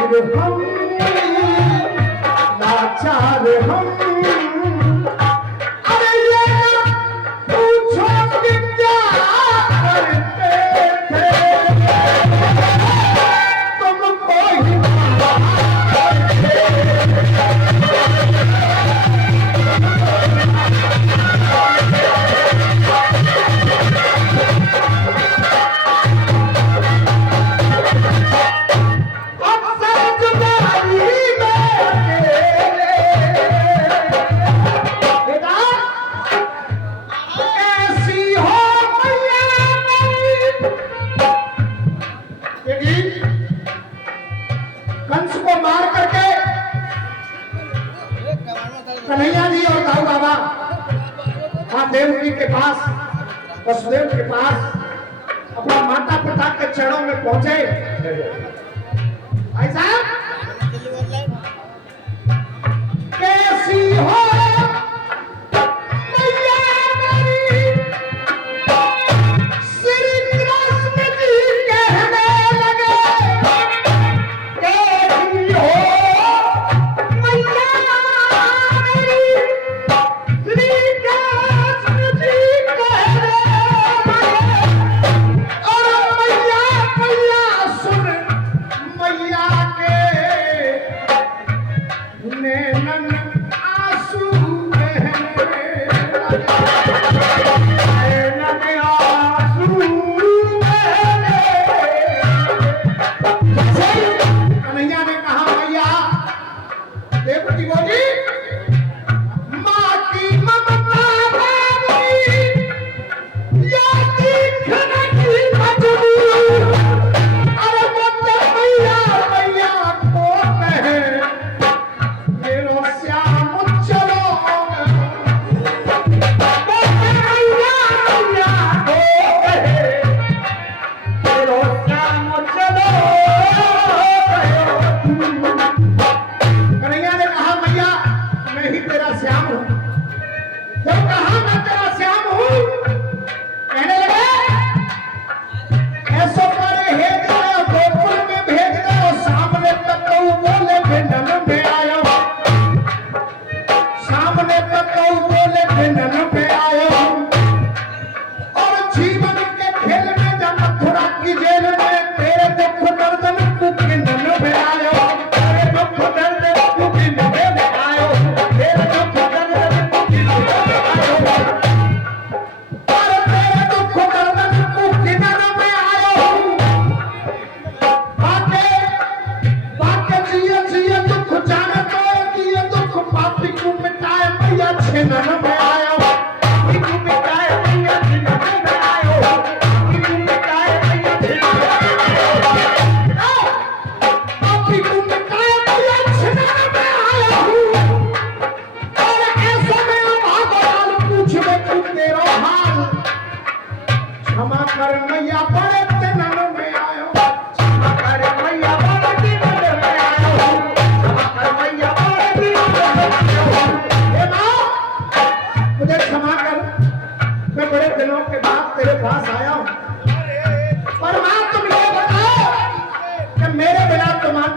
हम लाचार हम अरे ये पूछो कि क्या करते थे तुमको ही कंस को मार करके कन्हैया जी और दाऊ बाबा महादेव जी के पास वसुदेव के पास अपना माता पिता के चरणों में पहुंचे। भाई साहब कैसी हो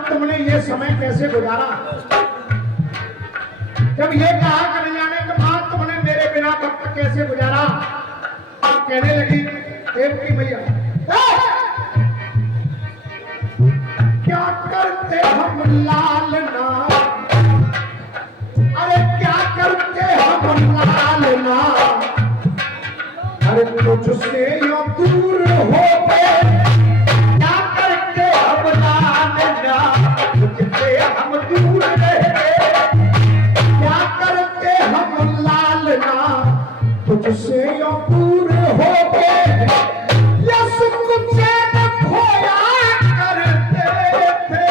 तुमने ये समय कैसे गुजारा? जब ये कहा कन्हैया ने कि मां तुमने मेरे बिना वक्त कैसे गुजारा? आप कहने लगी देवकी मैया क्या करते हम लालना, अरे क्या करते हम लालना, अरे तुझसे यो दूर हो गए, क्या करते हम लालना, तुझसे हम दूर रहे, क्या करते हम लालना, तुझसे यो दूर हो गए, यस कुछ न खोया करते थे।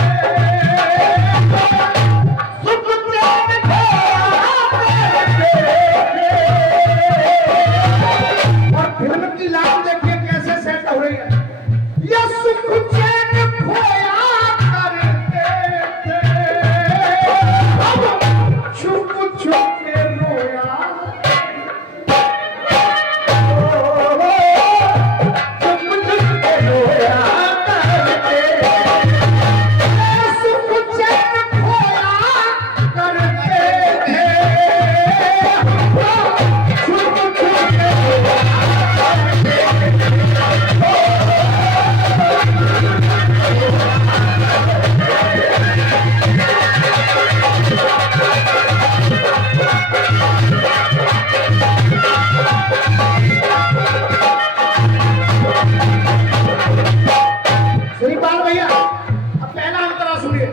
सुनिए।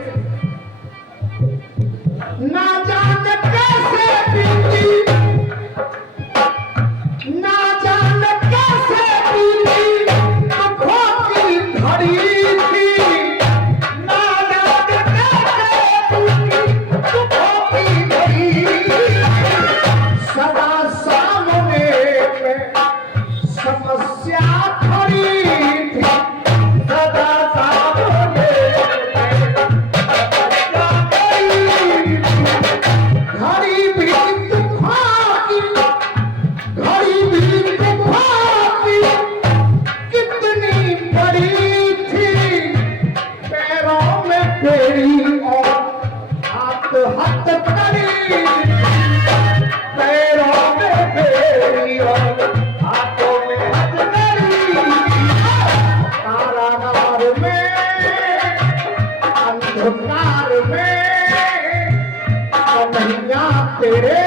ना जाने कैसे बीती, ना जाने कैसे बीती दुखों की घड़ी थी, ना जाने कैसे बीती दुखों की घड़ी, सदा सामने में समस्या खड़ी थी, सदा सामने घड़ी भी दुखों की, घड़ी भी दुखों की कितनी बड़ी थी, पैरों में बेड़ी और हाथ हथकड़ी, पैरों में बेड़ी और हाथों में हथकड़ी, कारागार में अंधकार में कन्हैया तेरे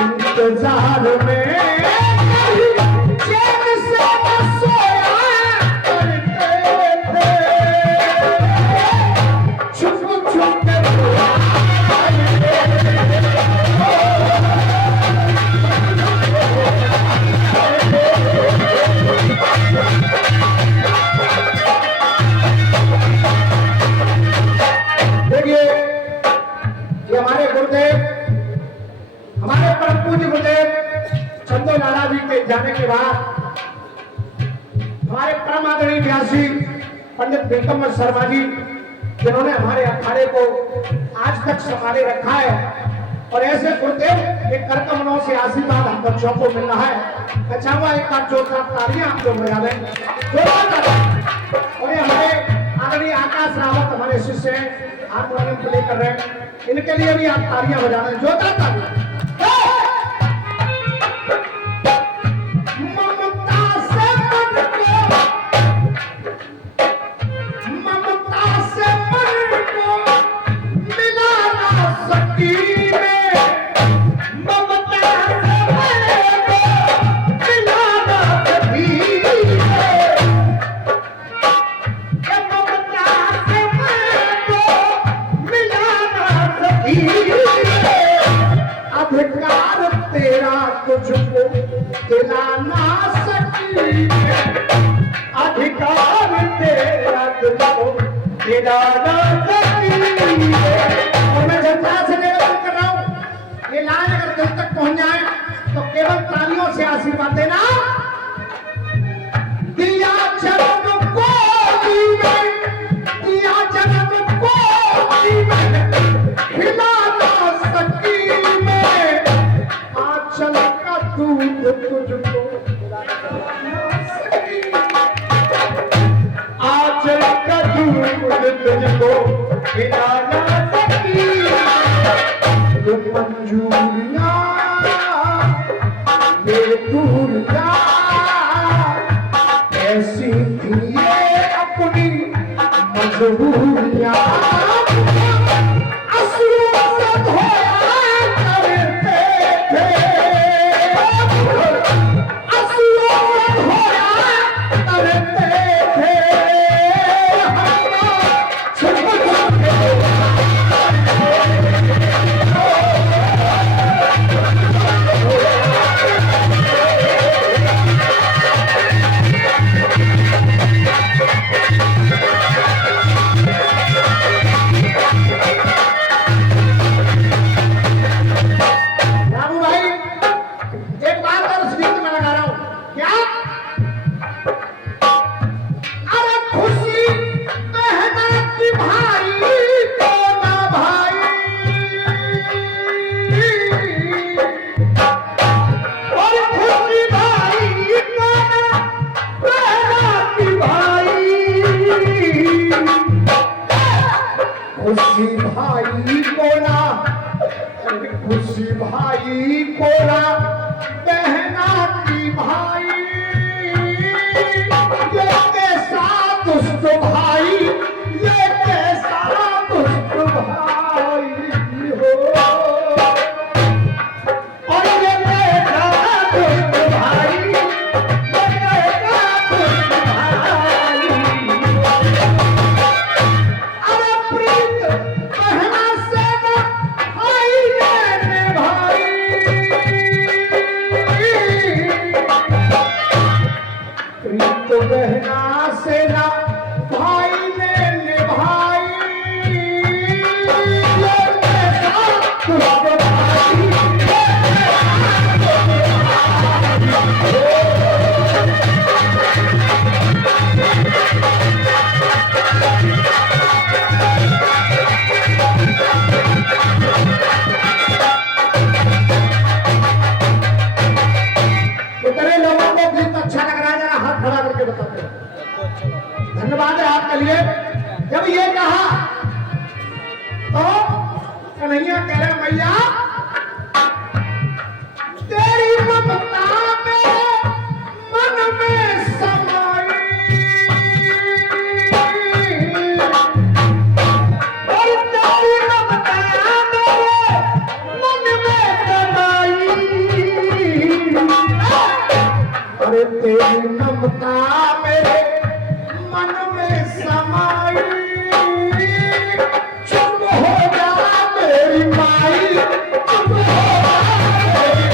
इंतजार में चैन से न सोया करते थे, छुप छुप के देखिए, ये हमारे गुरुदेव, हमारे परम पूज्य गुरुदेव चंदो लाला जी के जाने के बाद हमारे परम आदरणीय व्यासी पंडित नीलकमल शर्मा जी, जिन्होंने हमारे अखाड़े को आज तक संभाले रखा है, और ऐसे गुरुदेव एक कर कमलों से आशीर्वाद हम बच्चों को मिल रहा है। मैं चाहूंगा एक बार जोरदार तालियां आप लोग बजा लें, जोरदार तालियां। और ये हमारे आदरणीय आकाश रावत हमारे शिष्य हैं, हारमोनियम प्ले कर रहे हैं, इनके लिए भी आप तालियां बजा रहे हैं, जोरदार तालियां। ममता से मन को, ममता से मन को मिला ना सकी मैं, ममता से मन को मिला ना सकी मैं, ममता से मन को मिला ना सकी, अधिकार तेरा तुझको दिला ना सकी, अधिकार तेरा तुझको दिला ना सकी। और मैं जनता से निवेदन कर रहा हूं, ये लाइन अगर दिल तक पहुंच जाए तो केवल तालियों से आशीर्वाद देना। दिया जन्म को जीवन, दिया जन्म को जीवन, खिला ना सकी मैं, आंचल का दूध तुझको पिला ना सकी, आंचल का दूध तुझको पिला ना सकी, ये मंजूरियां ये दूरियां ऐसी थी ये अपनी मजबूरियां, असुरों से धोया करते थे, असुरों से धोया करते थे, हम छुप छुप के भाई कोरा बहना की भाई, ये कैसा दुष्ट भाई, ये कैसा दुष्ट भाई हो, और ये कैसा दुष्ट भाई, ये कैसा दुष्ट भाई, कह रहे मैया तेरी ममता मेरे मन में समाई और तेरी ममता मेरे मन में समाई अरे तेरी ममता मेरे मन में समाई चुप हो जा मेरी माई चुप हो जा मेरी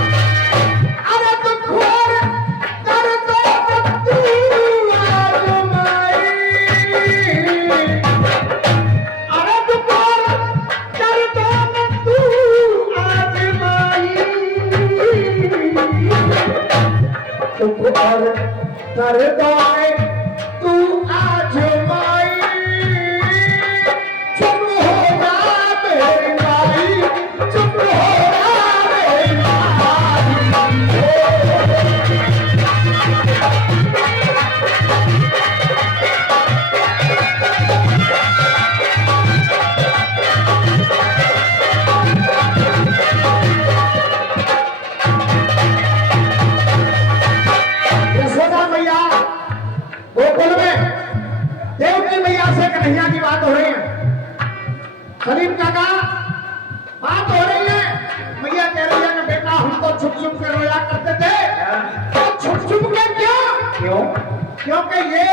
अरे तू खोर कर दो तू आज माई अरे तू खोर कर दो तू आज माई तू खोर कर दो तू आज माई चुप हो जा मेरी माई चुप हो जा मेरी माई यशोदा मैया गोकुल में देवकी मैया से कन्हैया की बात हो रही है सलीम काका बात हो रही है मैया कह रही है कि बेटा हम तो छुप छुप के रोया करते थे तो छुप छुप के क्यों क्योंकि ये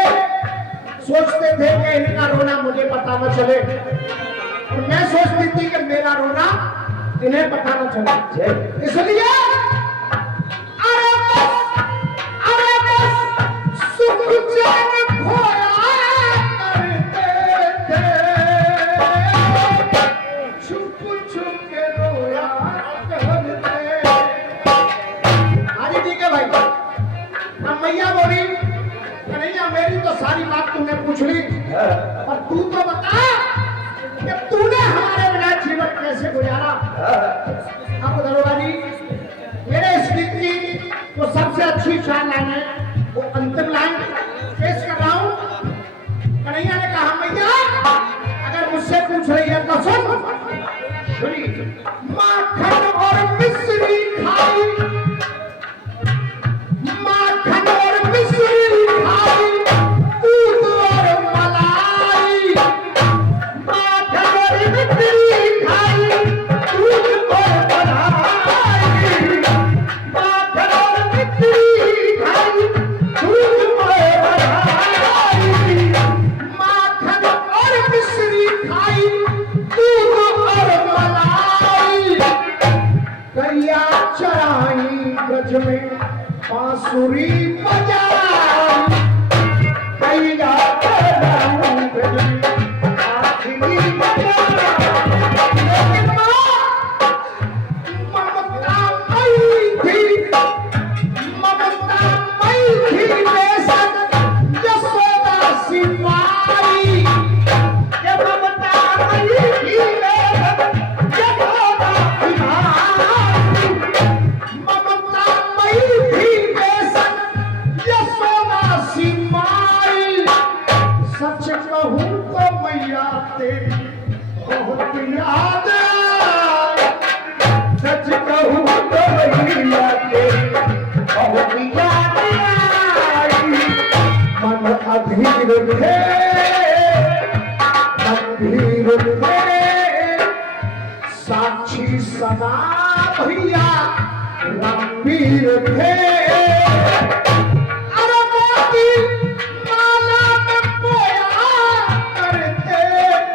सोचते थे कि इनका रोना मुझे पता न चले और मैं सोचती थी कि मेरा रोना इन्हें पता न चले इसलिए अरे बस सुख चैन खोया करते थे छुप छुप के रोया करते हाजी ठीक है भाई अब मैया बोली कन्हैया मेरी तो सारी बात तूने पूछ ली और तू तो बता कि तूने हमारे बिना जीवन कैसे गुजारा अब दरोगा जी मेरे इस गीत की वो सबसे अच्छी 4 लाइनें वो अंतिम लाइन पेश कर रहा हूं कन्हैया ने कहा मैया अगर मुझसे पूछ रही है तो सुन सुनिए माखन और मिश्री खाई माखन और मिश्री खाई दूध और मलाई माखन और मिश्री खाई दूध और मलाई माखन और मिश्री खाई दूध और मलाई माखन और मिश्री खाई दूध और मलाई करिया चराई ब्रज में बांसुरी बजाई करिया चराई ब्रज में बांसुरी बजाई लेकिन ममता मई थी बेशक यशोदा सी माई ये ममता मई थी बेशक यशोदा सी माई ममता मई थी बेशक यशोदा सी माई सच कहूं तो मैया तेरी बहुत याद आई सच कहूं तो मैया तेरी बहुत याद आई मन अधीर थे गंभीर थे साक्षी सदा भैया गंभीर थे अरे मोती माला में पोया करते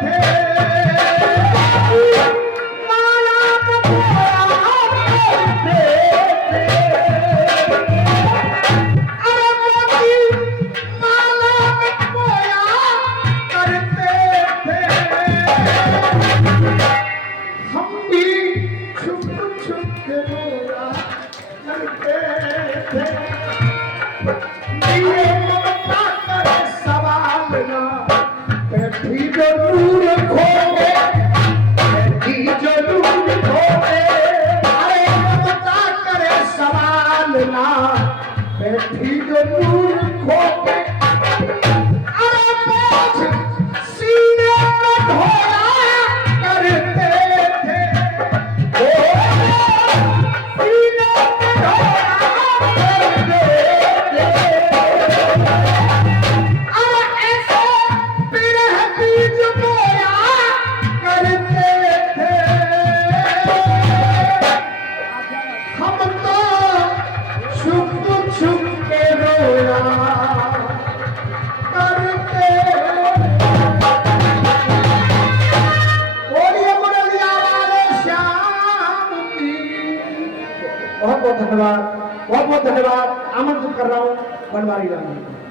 थे माला में पोया करते थे अरे मोती माला में पोया करते थे हम भी छुप छुप के रोया करते थे ये ममता करे सवाल ना बैठी जो दूर खो बहुत बहुत धन्यवाद, बहुत बहुत धन्यवाद। आमंत्रित कर रहा हूँ बनवारी लाल जी को।